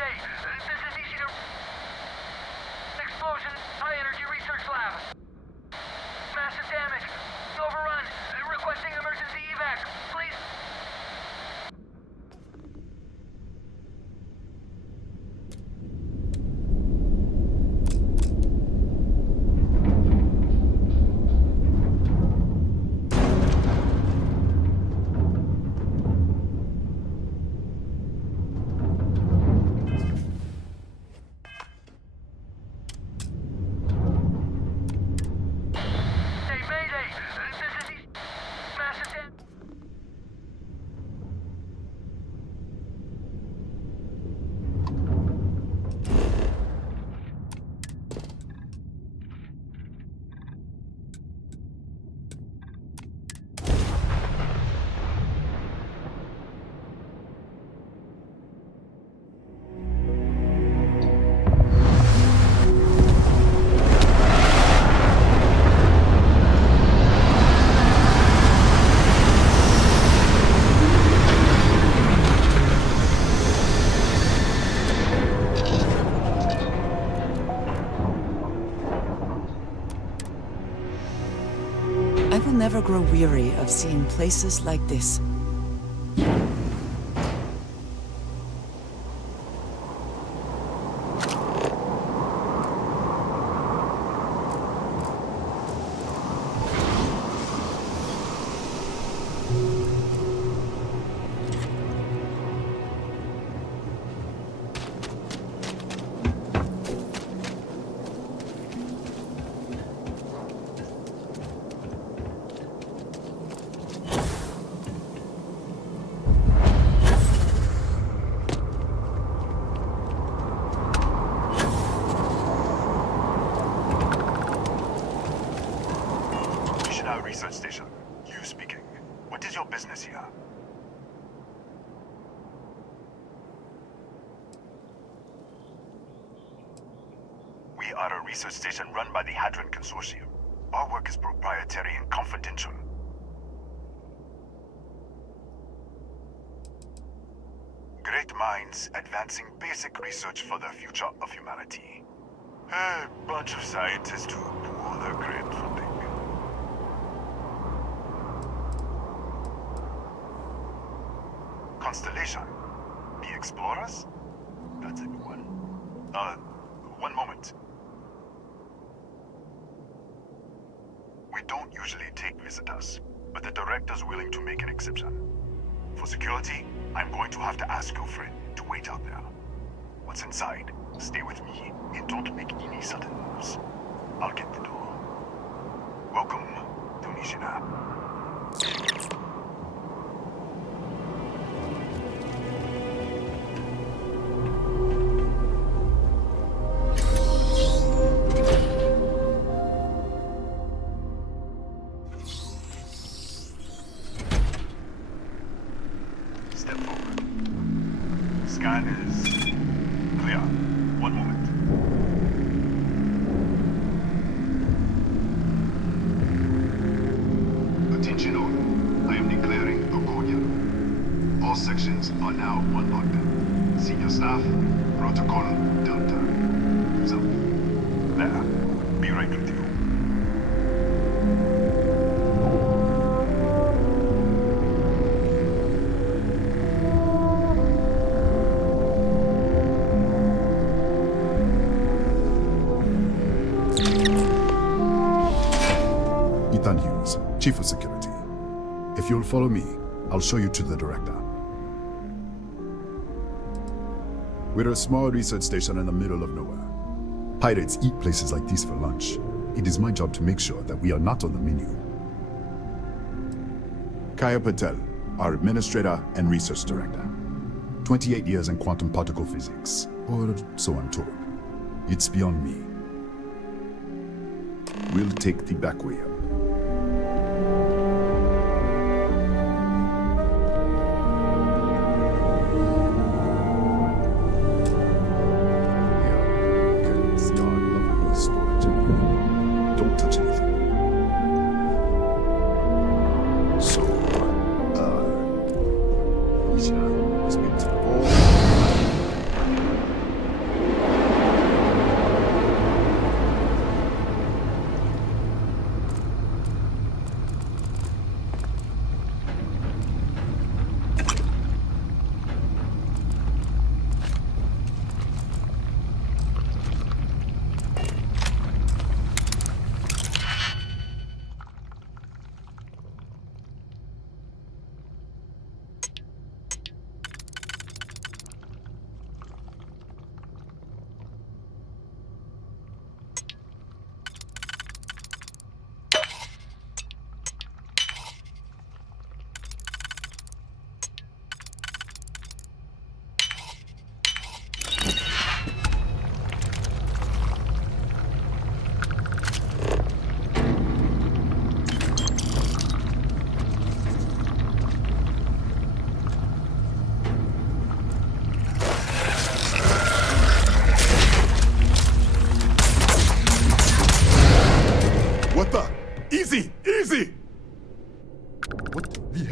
Mayday! This is Ishida. Explosion, high energy research lab. Massive damage. Overrun. Requesting emergency evac. Please. I will never grow weary of seeing places like this. Research station. You speaking. What is your business here? We are a research station run by the Hadron Consortium. Our work is proprietary and confidential. Great minds advancing basic research for the future of humanity. A bunch of scientists who pool their great funding. Constellation. The Explorers? That's a new one. One moment. We don't usually take visitors, but the director's willing to make an exception. For security, I'm going to have to ask your friend to wait out there. Once inside, stay with me and don't make any sudden moves. I'll get the door. Welcome to Nishina. Step forward. Scan is clear. One moment. Attention all. I am declaring a code. All sections are now unlocked. Senior staff, protocol, Delta. So, there. Be right with you. Chief of Security. If you'll follow me, I'll show you to the director. We're a small research station in the middle of nowhere. Pirates eat places like these for lunch. It is my job to make sure that we are not on the menu. Kaya Patel, our administrator and research director. 28 years in quantum particle physics, or so I'm told. It's beyond me. We'll take the back way up.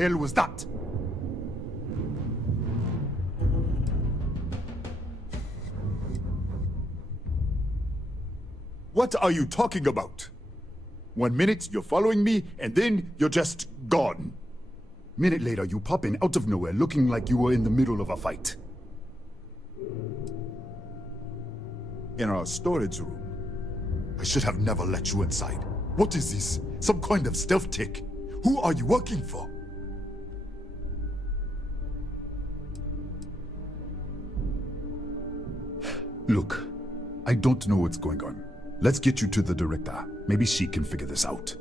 hell was that? What are you talking about? 1 minute, you're following me, and then you're just gone. Minute later, you pop in out of nowhere looking like you were in the middle of a fight. In our storage room. I should have never let you inside. What is this? Some kind of stealth tick? Who are you working for? Look, I don't know what's going on. Let's get you to the director. Maybe she can figure this out.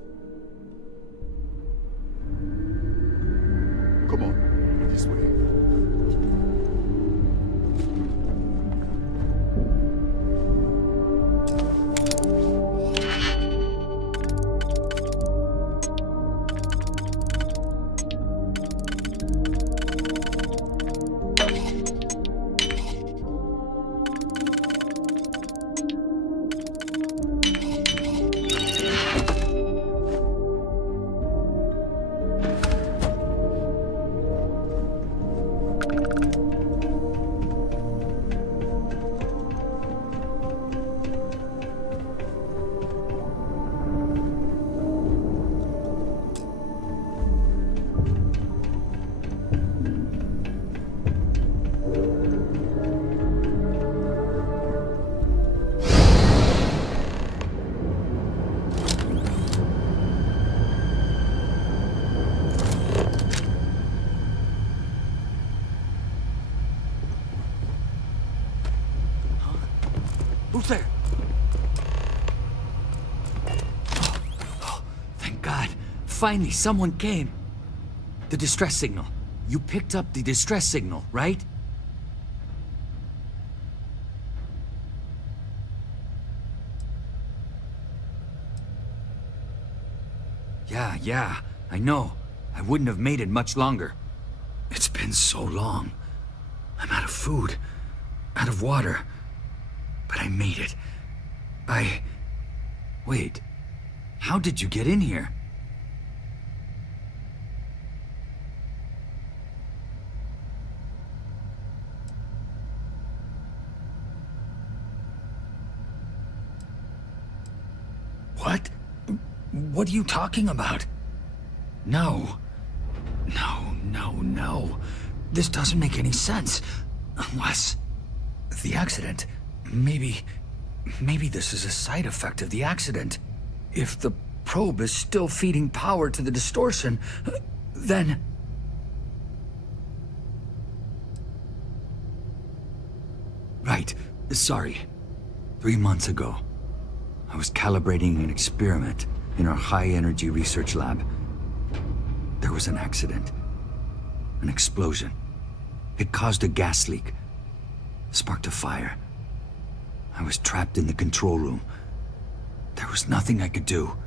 Come on, this way. Who's there? Oh, thank God. Finally, someone came. The distress signal. You picked up the distress signal, right? Yeah, I know. I wouldn't have made it much longer. It's been so long. I'm out of food, out of water. But I made it. Wait. How did you get in here? What? What are you talking about? No. No. This doesn't make any sense. Unless... the accident. Maybe this is a side effect of the accident. If the probe is still feeding power to the distortion, then... Right. Sorry. 3 months ago, I was calibrating an experiment in our high-energy research lab. There was an accident. An explosion. It caused a gas leak. Sparked a fire. I was trapped in the control room. There was nothing I could do.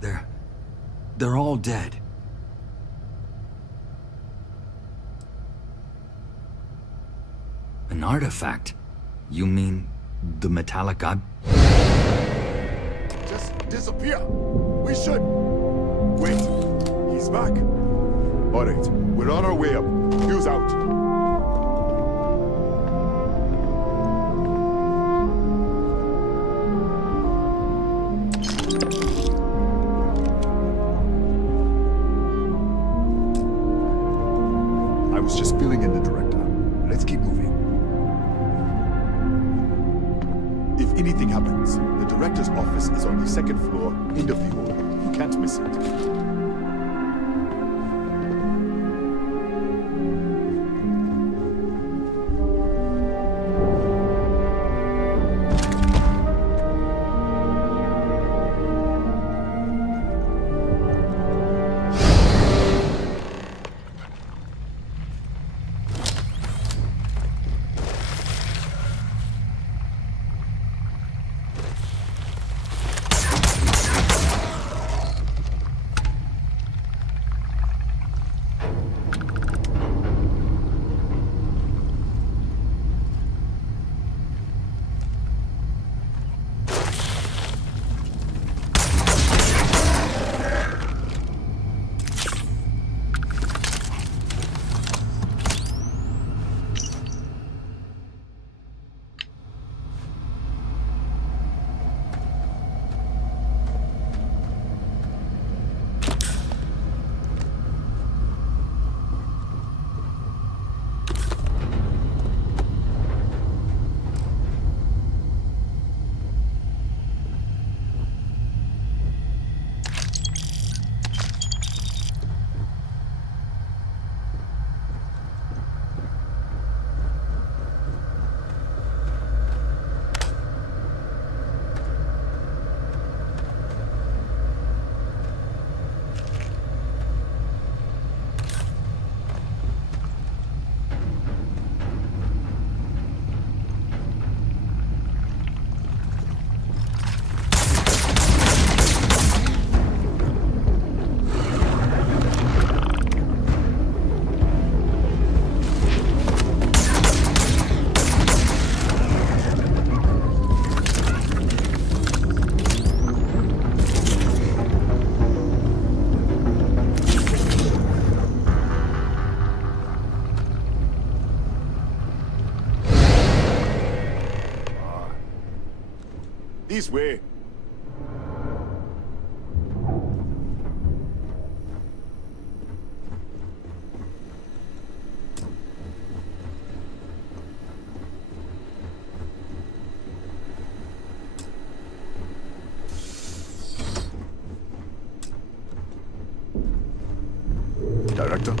They're all dead. An artifact? You mean the metallic Just disappear. We should. Wait. He's back. All right. We're on our way up. Fuse out. I was just filling in the director. Let's keep moving. If anything happens, the director's office is on the second floor, end of the hall. You can't miss it. This way. Director?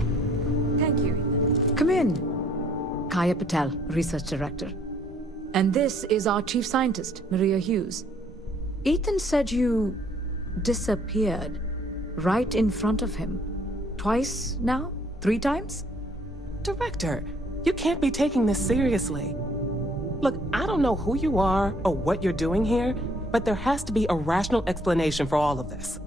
Thank you, Ethan. Come in. Kaya Patel, Research Director. And this is our Chief Scientist, Maria Hughes. Ethan said you disappeared right in front of him. Twice now? 3 times? Director, you can't be taking this seriously. Look, I don't know who you are or what you're doing here, but there has to be a rational explanation for all of this.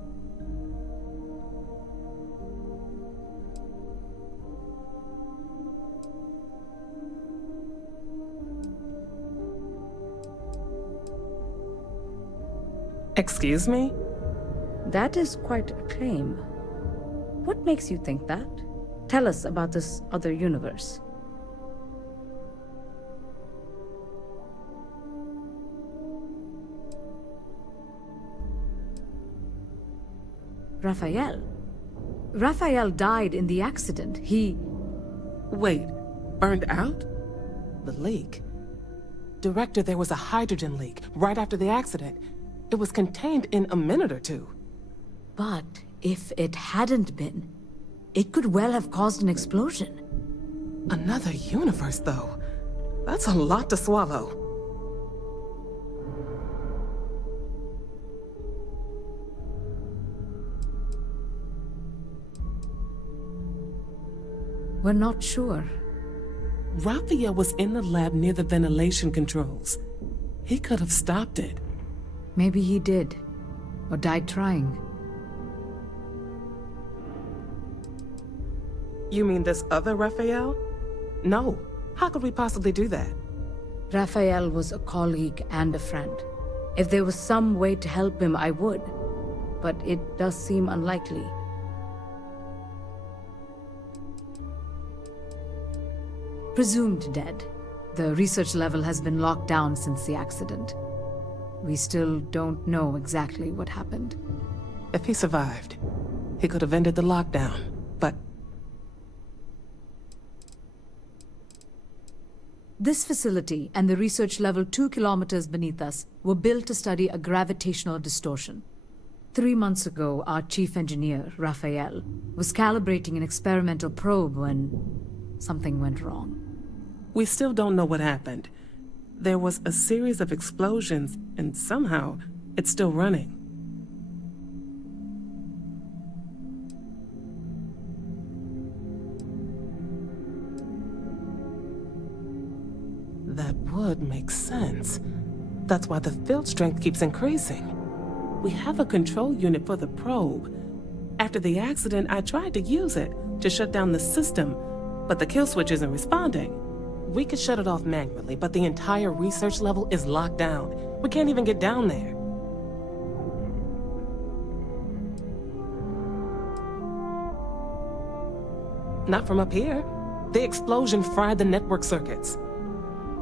Excuse me? That is quite a claim. What makes you think that? Tell us about this other universe. Raphael. Raphael died in the accident. He... Wait, burned out? The leak. Director, there was a hydrogen leak right after the accident. It was contained in a minute or two. But if it hadn't been, it could well have caused an explosion. Another universe, though. That's a lot to swallow. We're not sure. Raphael was in the lab near the ventilation controls. He could have stopped it. Maybe he did, or died trying. You mean this other Raphael? No. How could we possibly do that? Raphael was a colleague and a friend. If there was some way to help him, I would. But it does seem unlikely. Presumed dead. The research level has been locked down since the accident. We still don't know exactly what happened. If he survived, he could have ended the lockdown, but... This facility and the research level 2 kilometers beneath us were built to study a gravitational distortion. 3 months ago, our chief engineer, Raphael, was calibrating an experimental probe when something went wrong. We still don't know what happened. There was a series of explosions, and somehow, it's still running. That would make sense. That's why the field strength keeps increasing. We have a control unit for the probe. After the accident, I tried to use it to shut down the system, but the kill switch isn't responding. We could shut it off manually, but the entire research level is locked down. We can't even get down there. Not from up here. The explosion fried the network circuits.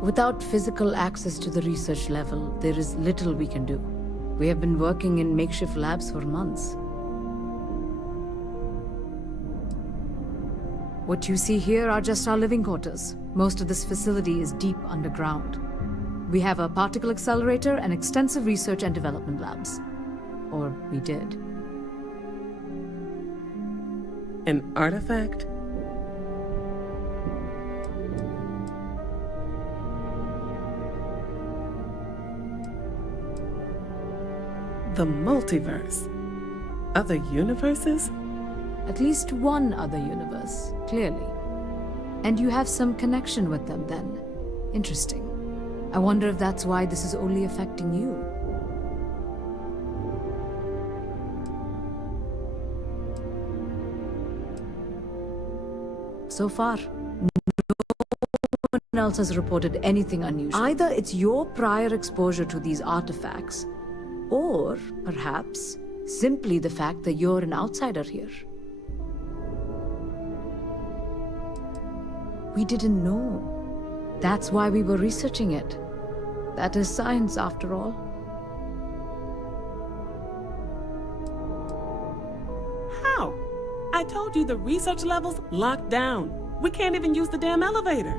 Without physical access to the research level, there is little we can do. We have been working in makeshift labs for months. What you see here are just our living quarters. Most of this facility is deep underground. We have a particle accelerator and extensive research and development labs. Or we did. An artifact? The multiverse. Other universes? At least one other universe, clearly. And you have some connection with them then. Interesting. I wonder if that's why this is only affecting you. So far, no one else has reported anything unusual. Either it's your prior exposure to these artifacts, or perhaps simply the fact that you're an outsider here. We didn't know. That's why we were researching it. That is science, after all. I told you the research level's locked down. We can't even use the damn elevator.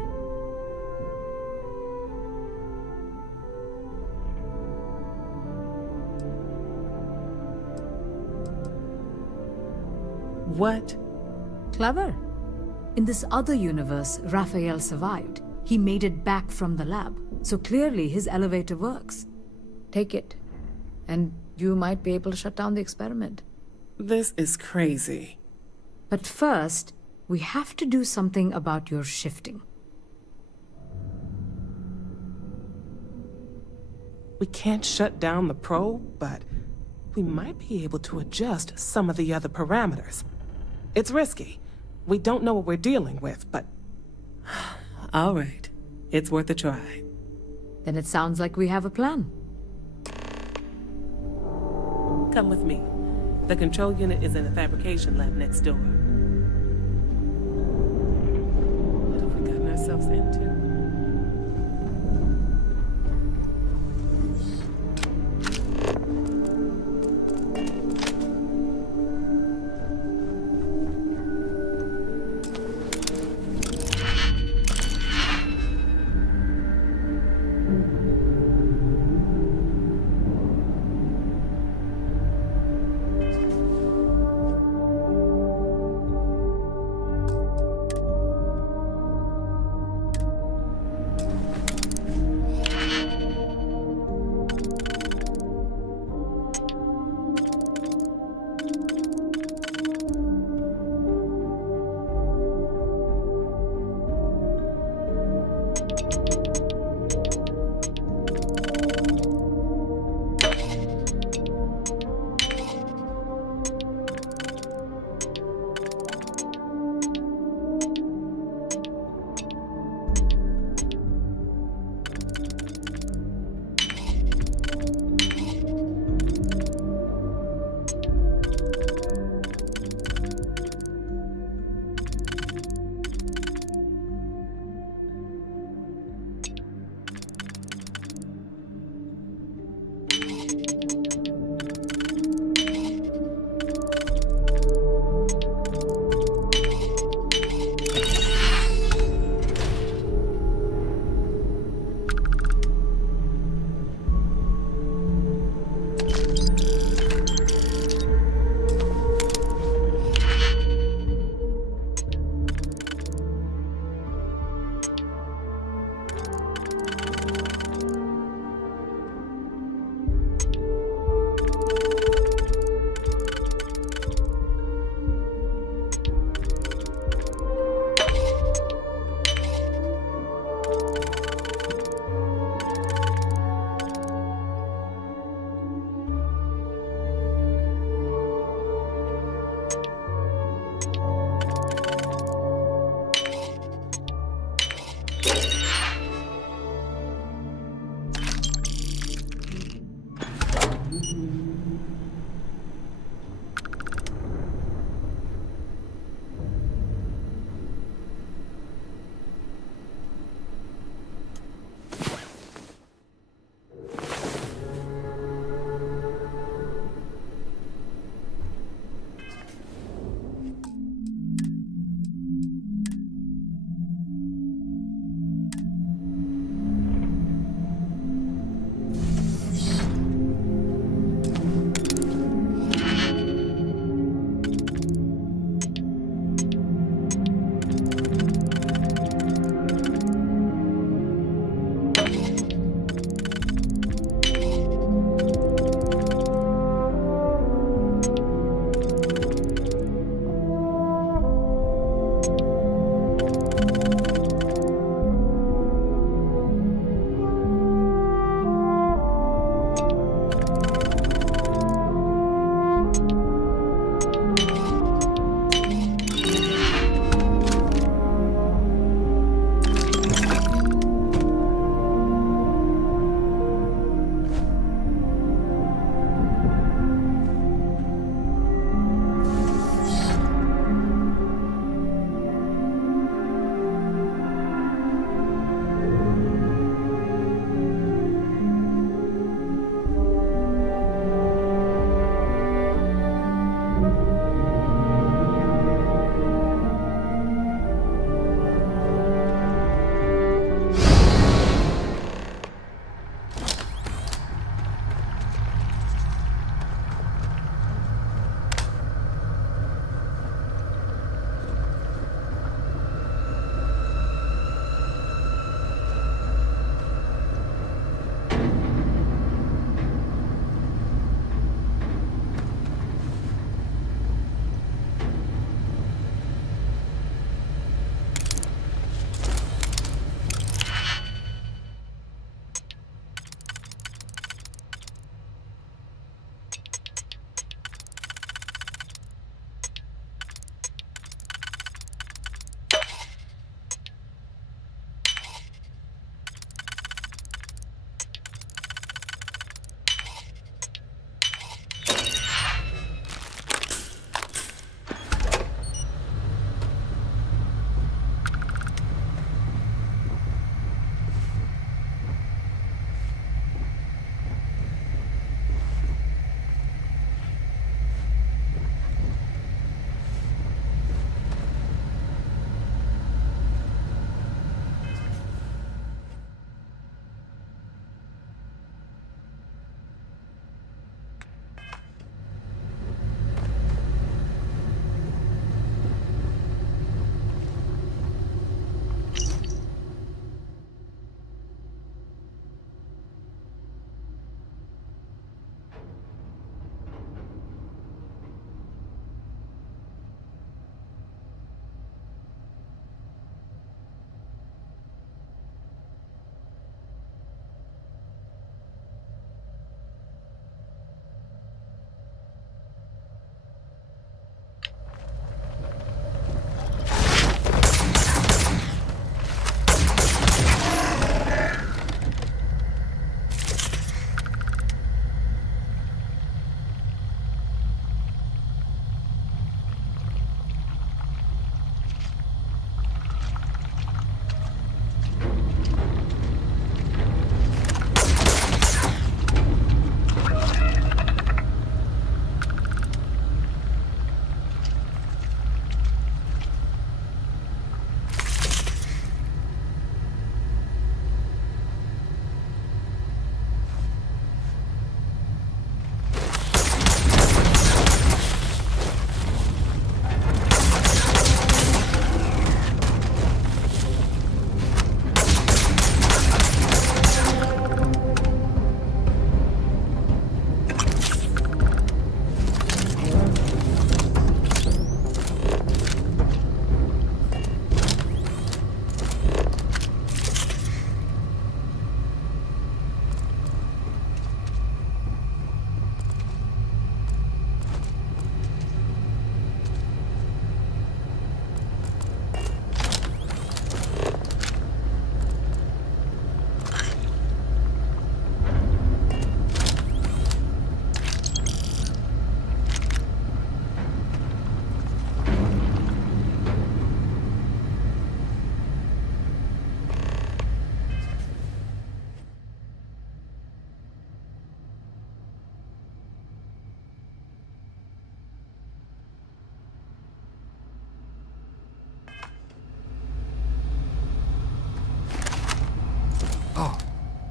What? Clever. In this other universe, Raphael survived. He made it back from the lab, so clearly his elevator works. Take it, and you might be able to shut down the experiment. This is crazy. But first, we have to do something about your shifting. We can't shut down the probe, but we might be able to adjust some of the other parameters. It's risky. We don't know what we're dealing with, but... All right. It's worth a try. Then it sounds like we have a plan. Come with me. The control unit is in the fabrication lab next door. What have we gotten ourselves into?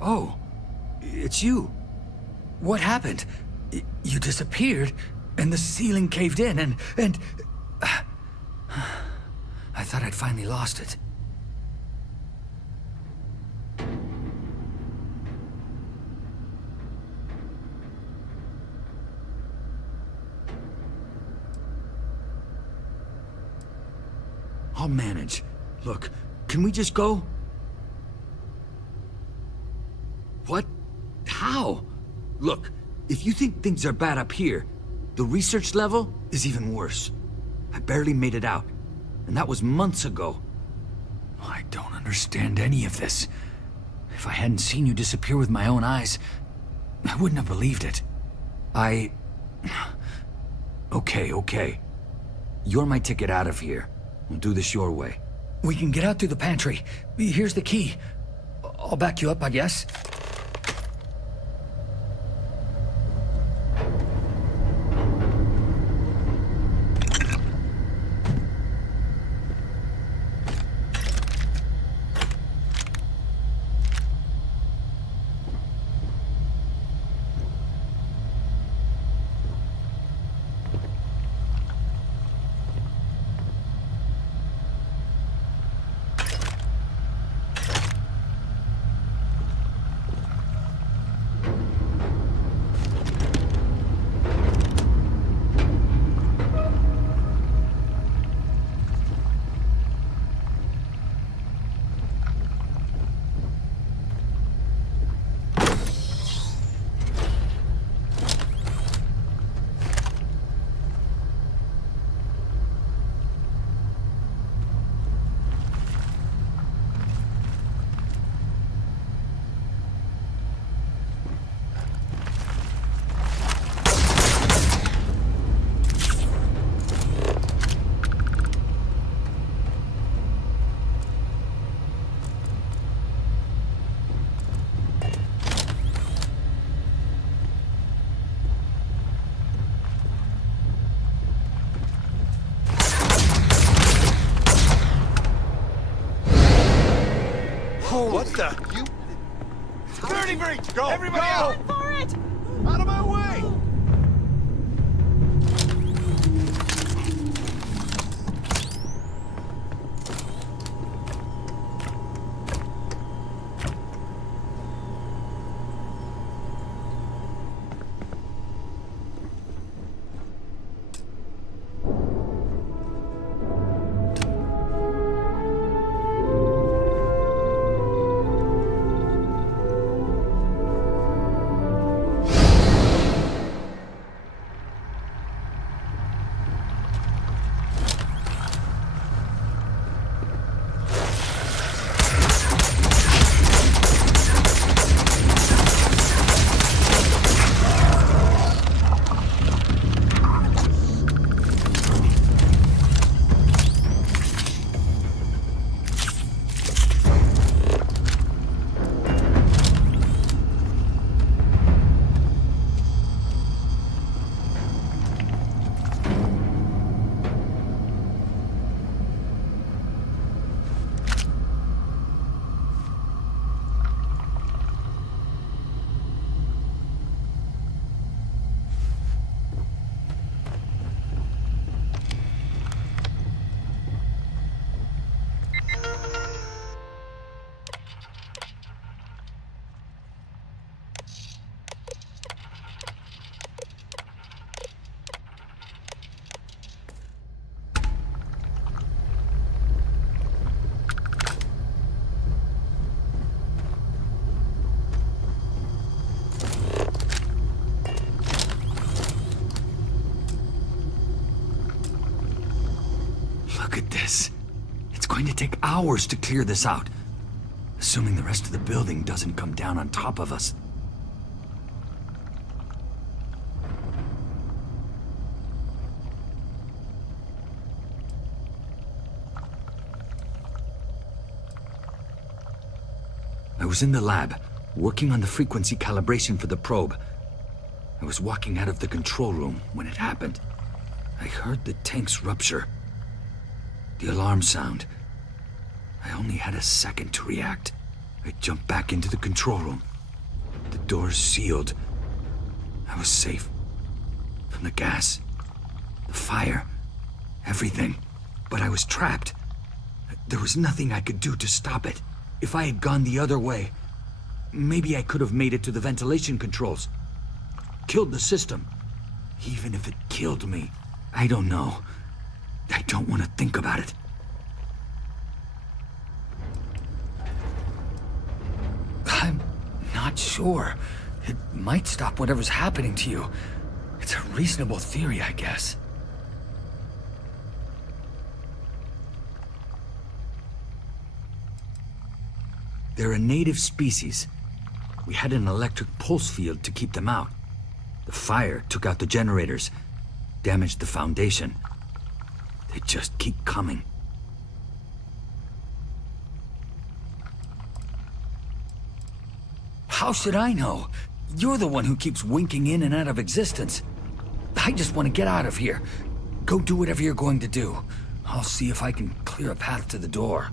Oh, it's you. What happened? You disappeared, and the ceiling caved in, and... I thought I'd finally lost it. I'll manage. Look, can we just go? What? How? Look, if you think things are bad up here, the research level is even worse. I barely made it out, and that was months ago. I don't understand any of this. If I hadn't seen you disappear with my own eyes, I wouldn't have believed it. Okay. You're my ticket out of here. We'll do this your way. We can get out through the pantry. Here's the key. I'll back you up, I guess. What the? You... 30 feet! Go! Everybody Go out! for it! Out of my way! Look at this. It's going to take hours to clear this out. Assuming the rest of the building doesn't come down on top of us. I was in the lab, working on the frequency calibration for the probe. I was walking out of the control room when it happened. I heard the tanks rupture. The alarm sound. I only had a second to react. I jumped back into the control room. doors sealed. I was safe. From the gas, the fire, everything. But I was trapped. There was nothing I could do to stop it. If I had gone the other way, maybe I could have made it to the ventilation controls. Killed the system. Even if it killed me. I don't know. I don't want to think about it. I'm not sure. It might stop whatever's happening to you. It's a reasonable theory, I guess. They're a native species. We had an electric pulse field to keep them out. The fire took out the generators, damaged the foundation. They just keep coming. How should I know? You're the one who keeps winking in and out of existence. I just want to get out of here. Go do whatever you're going to do. I'll see if I can clear a path to the door.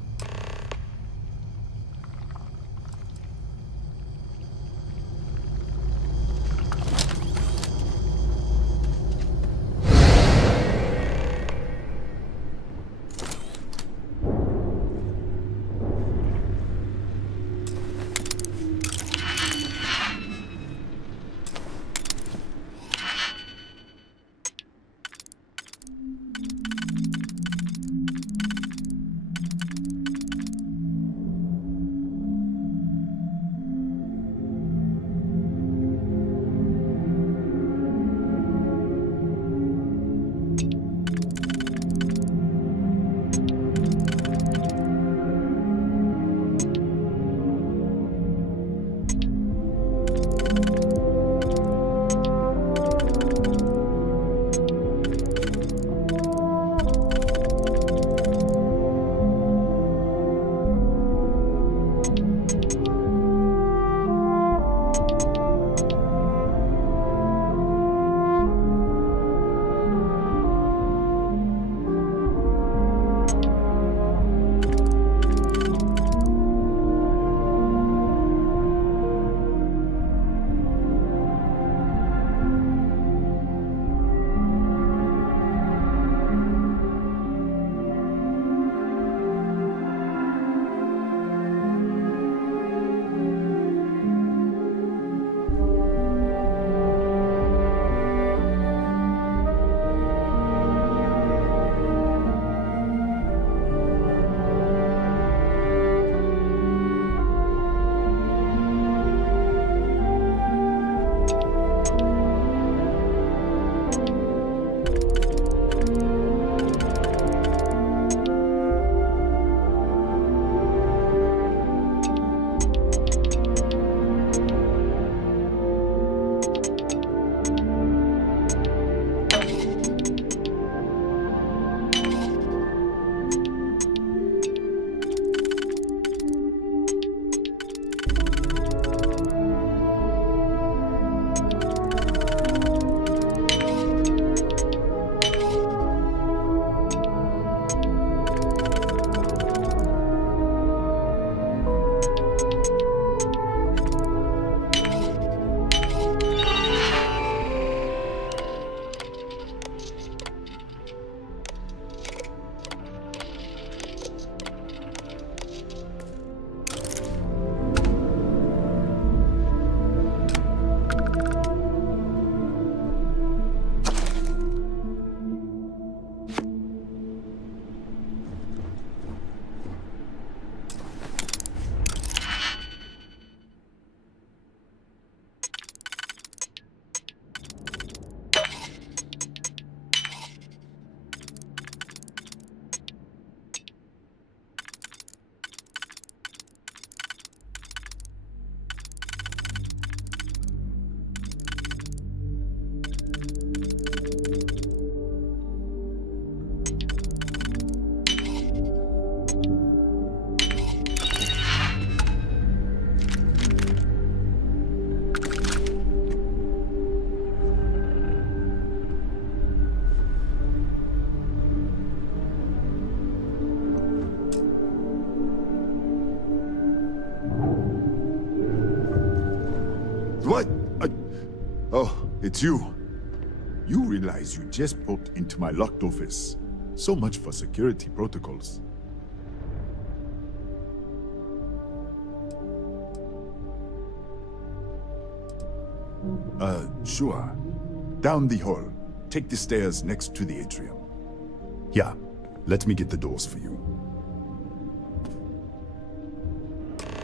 What? Oh, it's you. You realize you just poked into my locked office. So much for security protocols. Sure. Down the hall. Take the stairs next to the atrium. Yeah, let me get the doors for you.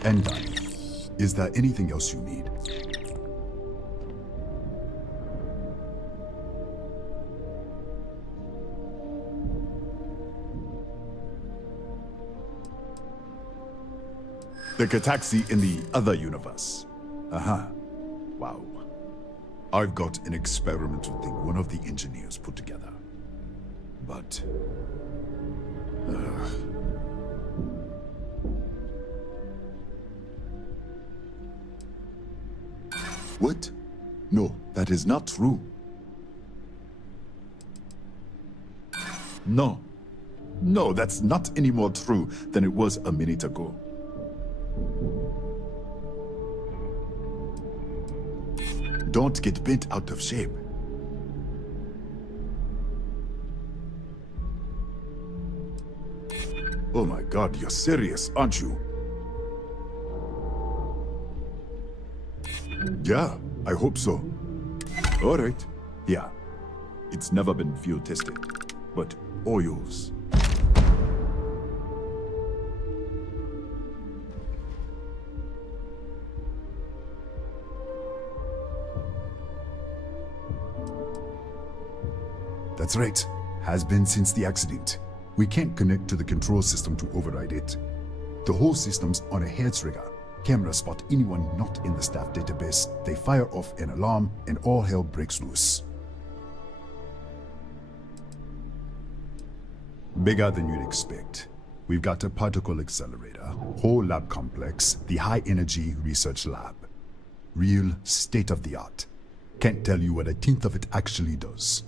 And done. Is there anything else you need? The Kataxi in the other universe. Uh-huh. Wow. I've got an experimental thing one of the engineers put together. But... What? No, that is not true. No. No, that's not any more true than it was a minute ago. Don't get bent out of shape. Oh my God, you're serious, aren't you? Yeah, I hope so. All right. Yeah. It's never been field tested, but all yours. That's right. Has been since the accident. We can't connect to the control system to override it. The whole system's on a hair trigger. Cameras spot anyone not in the staff database. They fire off an alarm and all hell breaks loose. Bigger than you'd expect. We've got a particle accelerator, whole lab complex, the high energy research lab. Real state of the art. Can't tell you what a tenth of it actually does.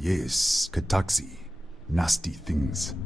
Yes, Kataxi. Nasty things.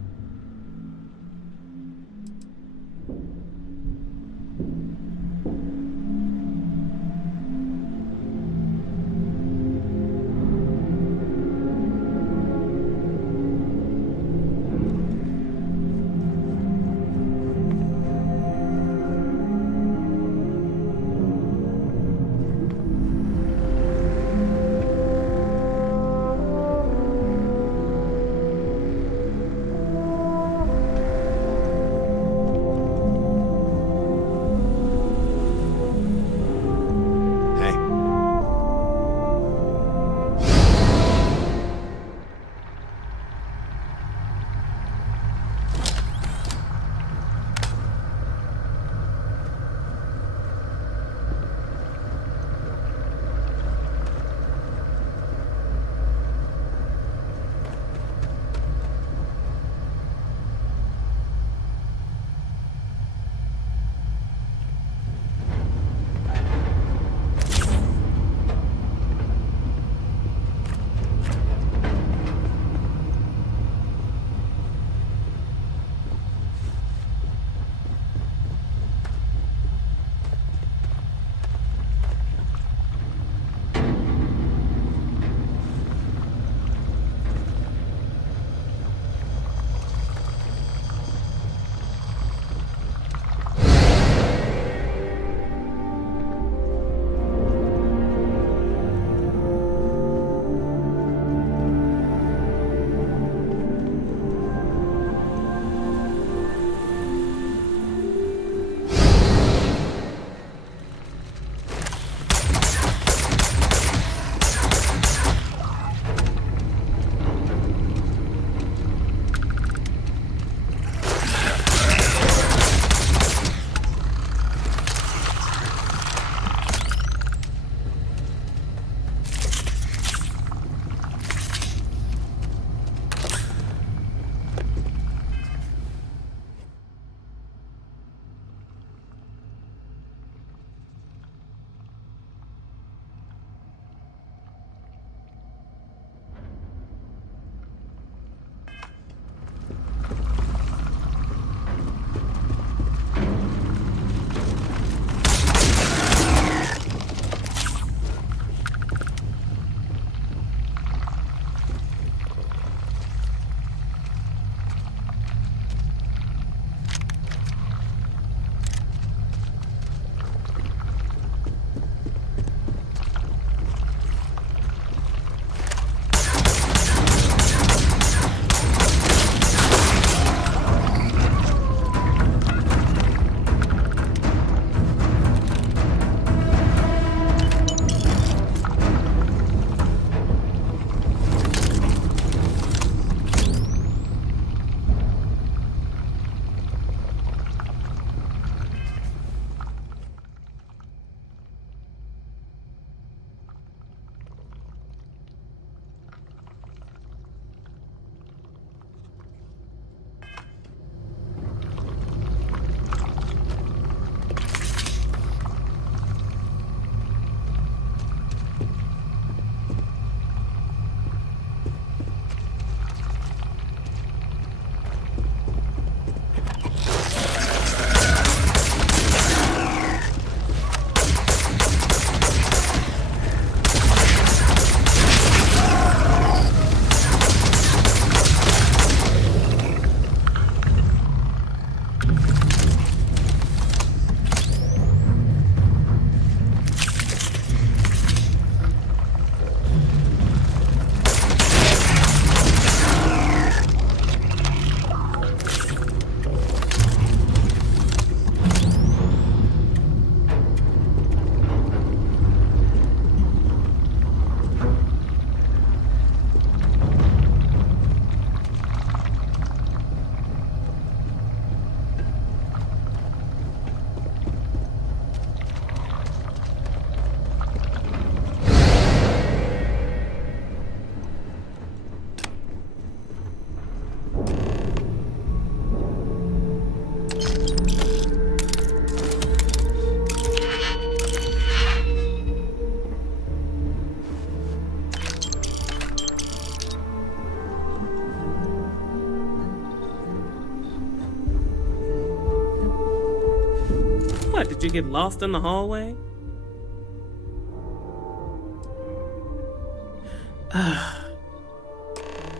What, did you get lost in the hallway?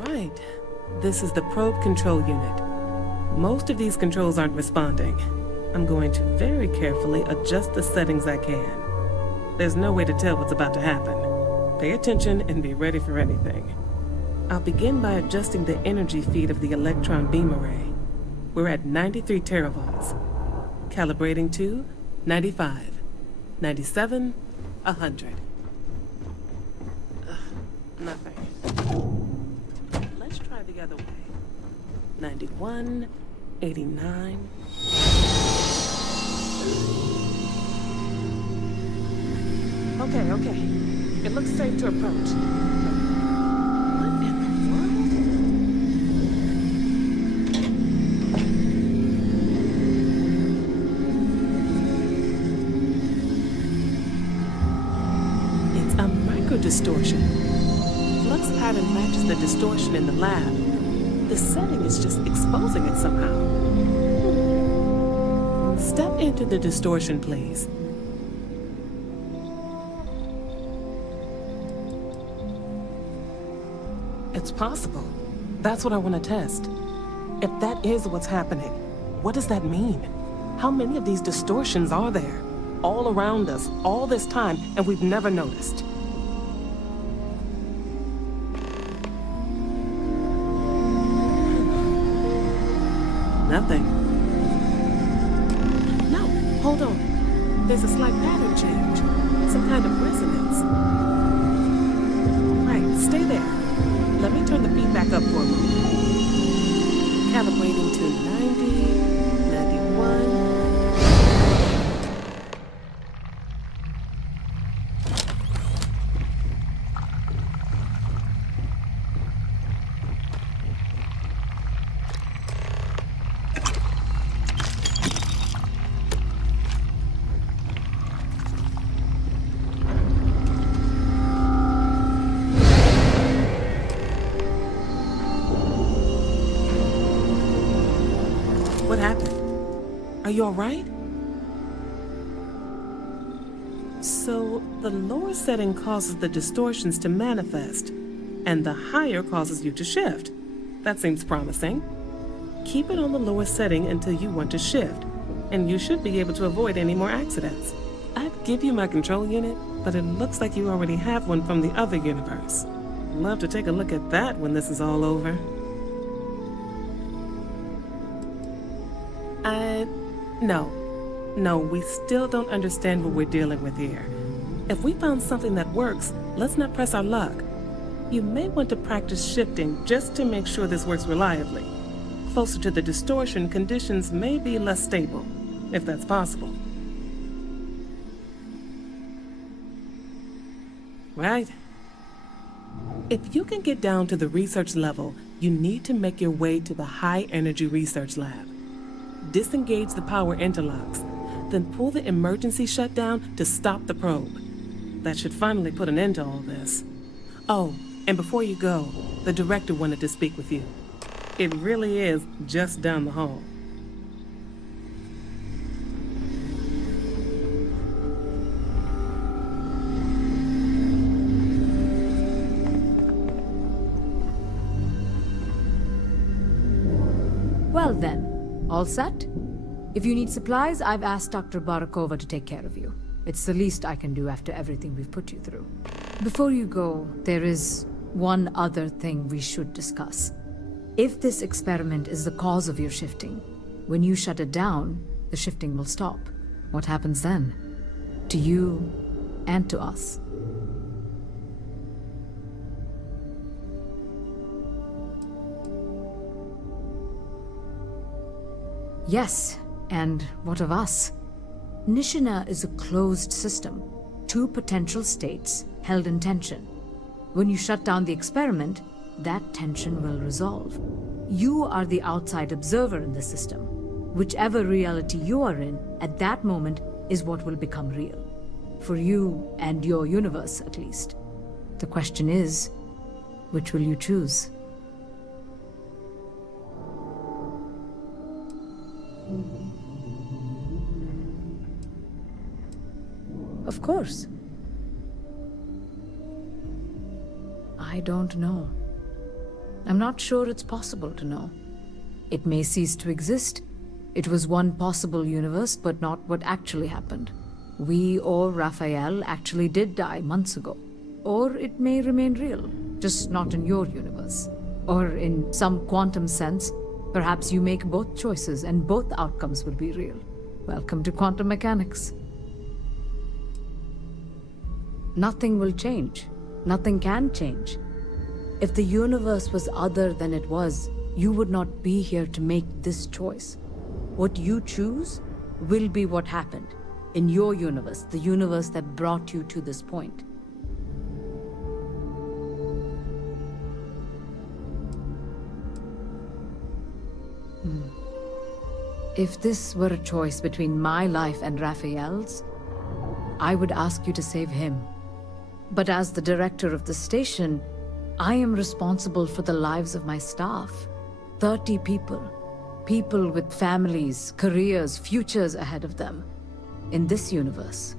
Right. This is the probe control unit. Most of these controls aren't responding. I'm going to very carefully adjust the settings I can. There's no way to tell what's about to happen. Pay attention and be ready for anything. I'll begin by adjusting the energy feed of the electron beam array. We're at 93 teravolts. Calibrating to 95, 97, 100. Nothing. Let's try the other way. 91, 89. Okay. It looks safe to approach. What in the world? It's a microdistortion. Flux pattern matches the distortion in the lab. The setting is just exposing it somehow. Step into the distortion, please. It's possible. That's what I want to test. If that is what's happening, what does that mean? How many of these distortions are there? All around us, all this time, and we've never noticed. Nothing. No, hold on. There's a slight pattern change. Some kind of resonance. Right, stay there. Let me turn the feedback up for a moment. Calibrating to 90, 91. What happened? Are you all right? So, the lower setting causes the distortions to manifest, and the higher causes you to shift. That seems promising. Keep it on the lower setting until you want to shift, and you should be able to avoid any more accidents. I'd give you my control unit, but it looks like you already have one from the other universe. Love to take a look at that when this is all over. No, we still don't understand what we're dealing with here. If we found something that works, let's not press our luck. You may want to practice shifting just to make sure this works reliably. Closer to the distortion, conditions may be less stable, if that's possible. Right? If you can get down to the research level, you need to make your way to the high-energy research lab. Disengage the power interlocks, then pull the emergency shutdown to stop the probe. That should finally put an end to all this. Oh, and before you go, the director wanted to speak with you. It really is just down the hall. Well then, all set? If you need supplies, I've asked Dr. Barakova to take care of you. It's the least I can do after everything we've put you through. Before you go, there is one other thing we should discuss. If this experiment is the cause of your shifting, when you shut it down, the shifting will stop. What happens then? To you and to us. Yes, and what of us? Nishina is a closed system. Two potential states held in tension. When you shut down the experiment, that tension will resolve. You are the outside observer in the system. Whichever reality you are in, at that moment, is what will become real. For you and your universe, at least. The question is, which will you choose? Of course. I don't know. I'm not sure it's possible to know. It may cease to exist. It was one possible universe, but not what actually happened. We or Raphael actually did die months ago. Or it may remain real, just not in your universe. Or in some quantum sense, perhaps you make both choices and both outcomes will be real. Welcome to quantum mechanics. Nothing will change. Nothing can change. If the universe was other than it was, you would not be here to make this choice. What you choose will be what happened in your universe, the universe that brought you to this point. If this were a choice between my life and Raphael's, I would ask you to save him. But as the director of the station, I am responsible for the lives of my staff. 30 people. People with families, careers, futures ahead of them. In this universe.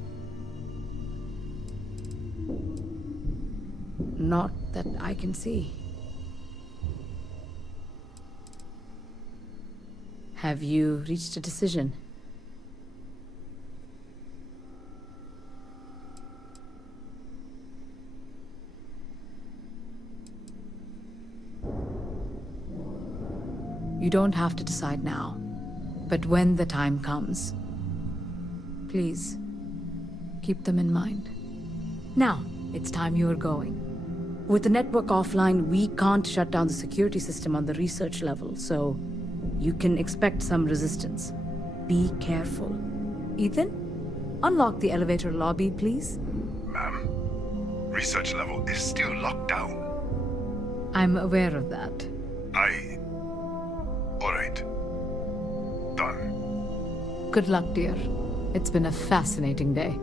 Not that I can see. Have you reached a decision? You don't have to decide now, but when the time comes, please, keep them in mind. Now, it's time you are going. With the network offline, we can't shut down the security system on the research level, so you can expect some resistance. Be careful. Ethan, unlock the elevator lobby, please. Ma'am, research level is still locked down. I'm aware of that. All right. Done. Good luck, dear. It's been a fascinating day.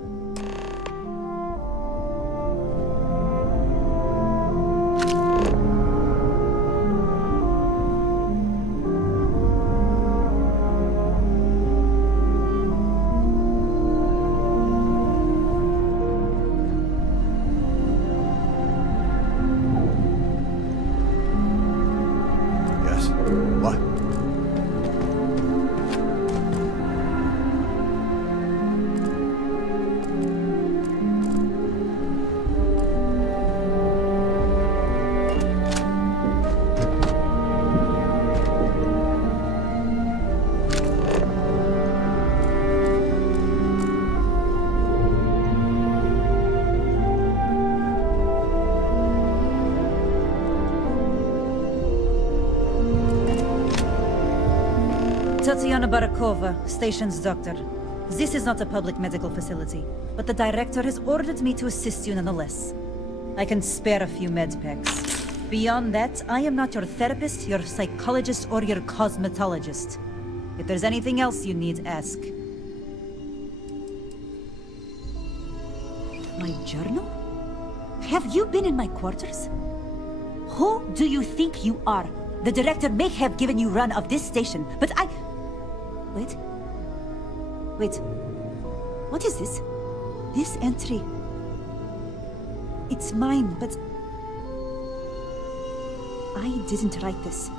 Yes. What? Tatiana Barakova, station's doctor. This is not a public medical facility, but the director has ordered me to assist you nonetheless. I can spare a few med packs. Beyond that, I am not your therapist, your psychologist, or your cosmetologist. If there's anything else you need, ask. My journal? Have you been in my quarters? Who do you think you are? The director may have given you run of this station, but I... Wait. What is this? This entry. It's mine, but... I didn't write this.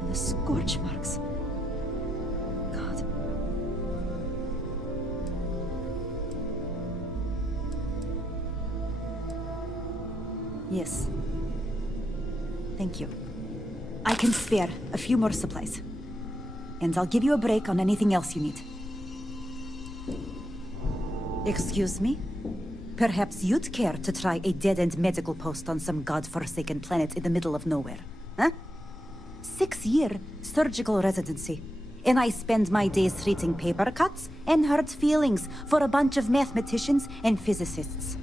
And the scorch marks. God. Yes. Thank you. I can spare a few more supplies. And I'll give you a break on anything else you need. Excuse me? Perhaps you'd care to try a dead-end medical post on some god-forsaken planet in the middle of nowhere, huh? 6-year surgical residency. And I spend my days treating paper cuts and hurt feelings for a bunch of mathematicians and physicists.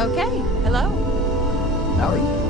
Okay, hello. Howdy.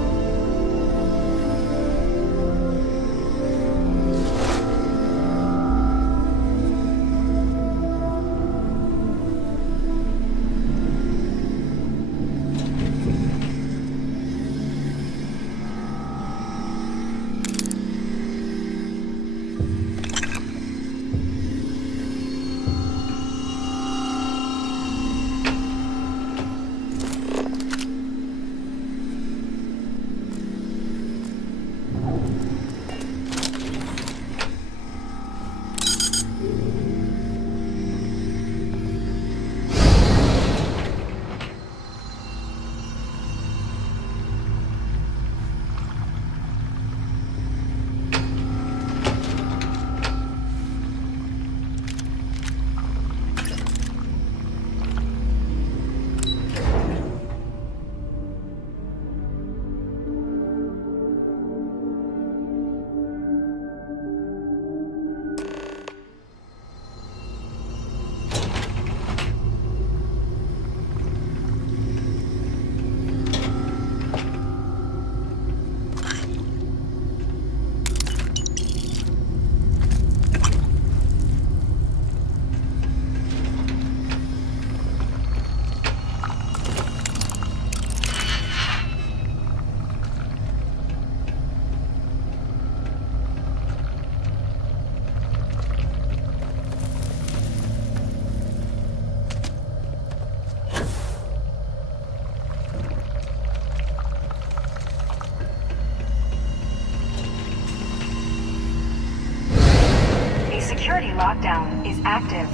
A security lockdown is active.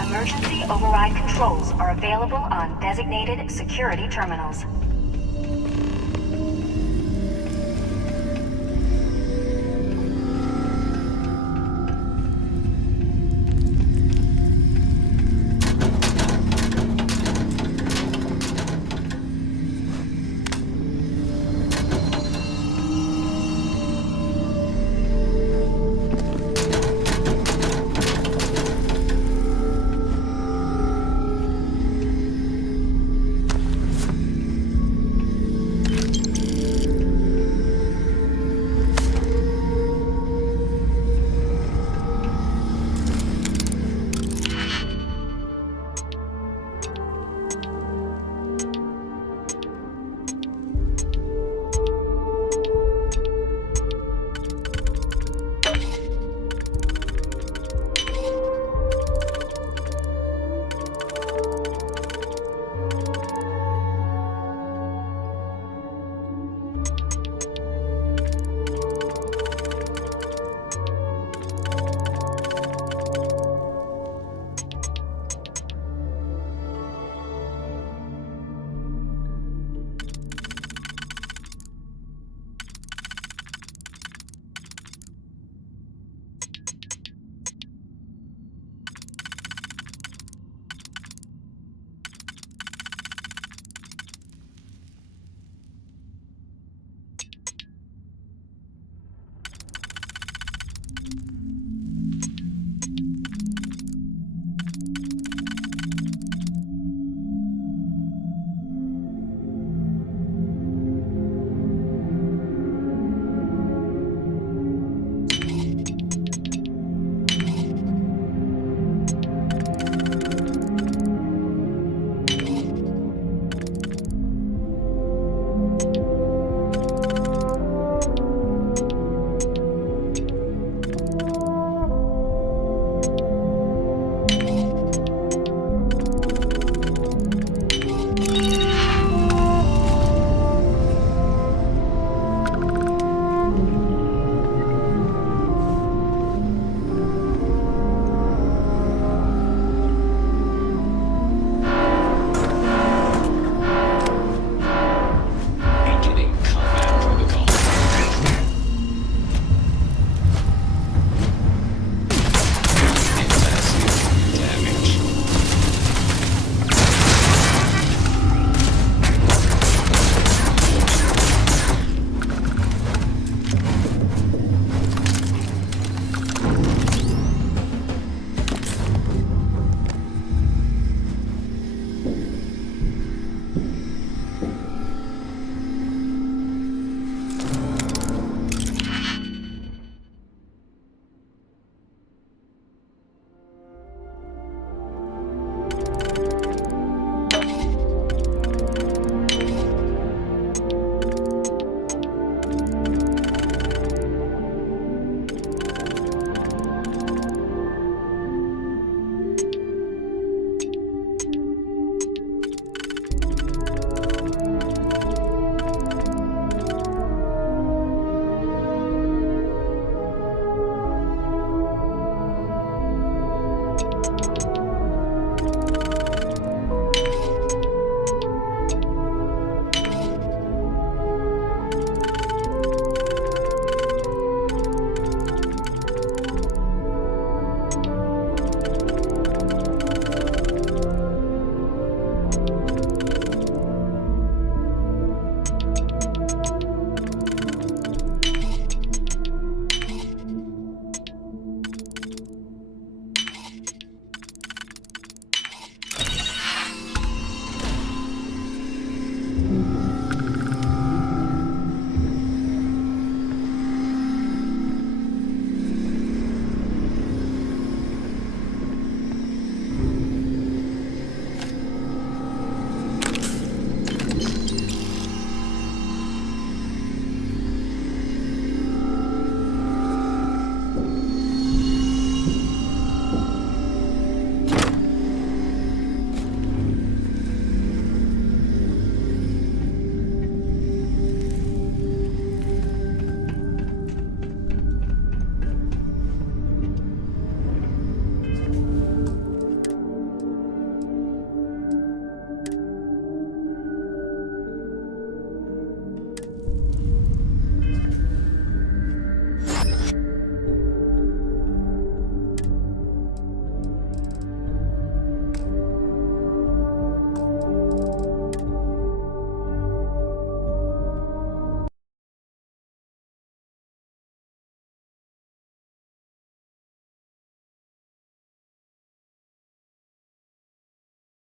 Emergency override controls are available on designated security terminals.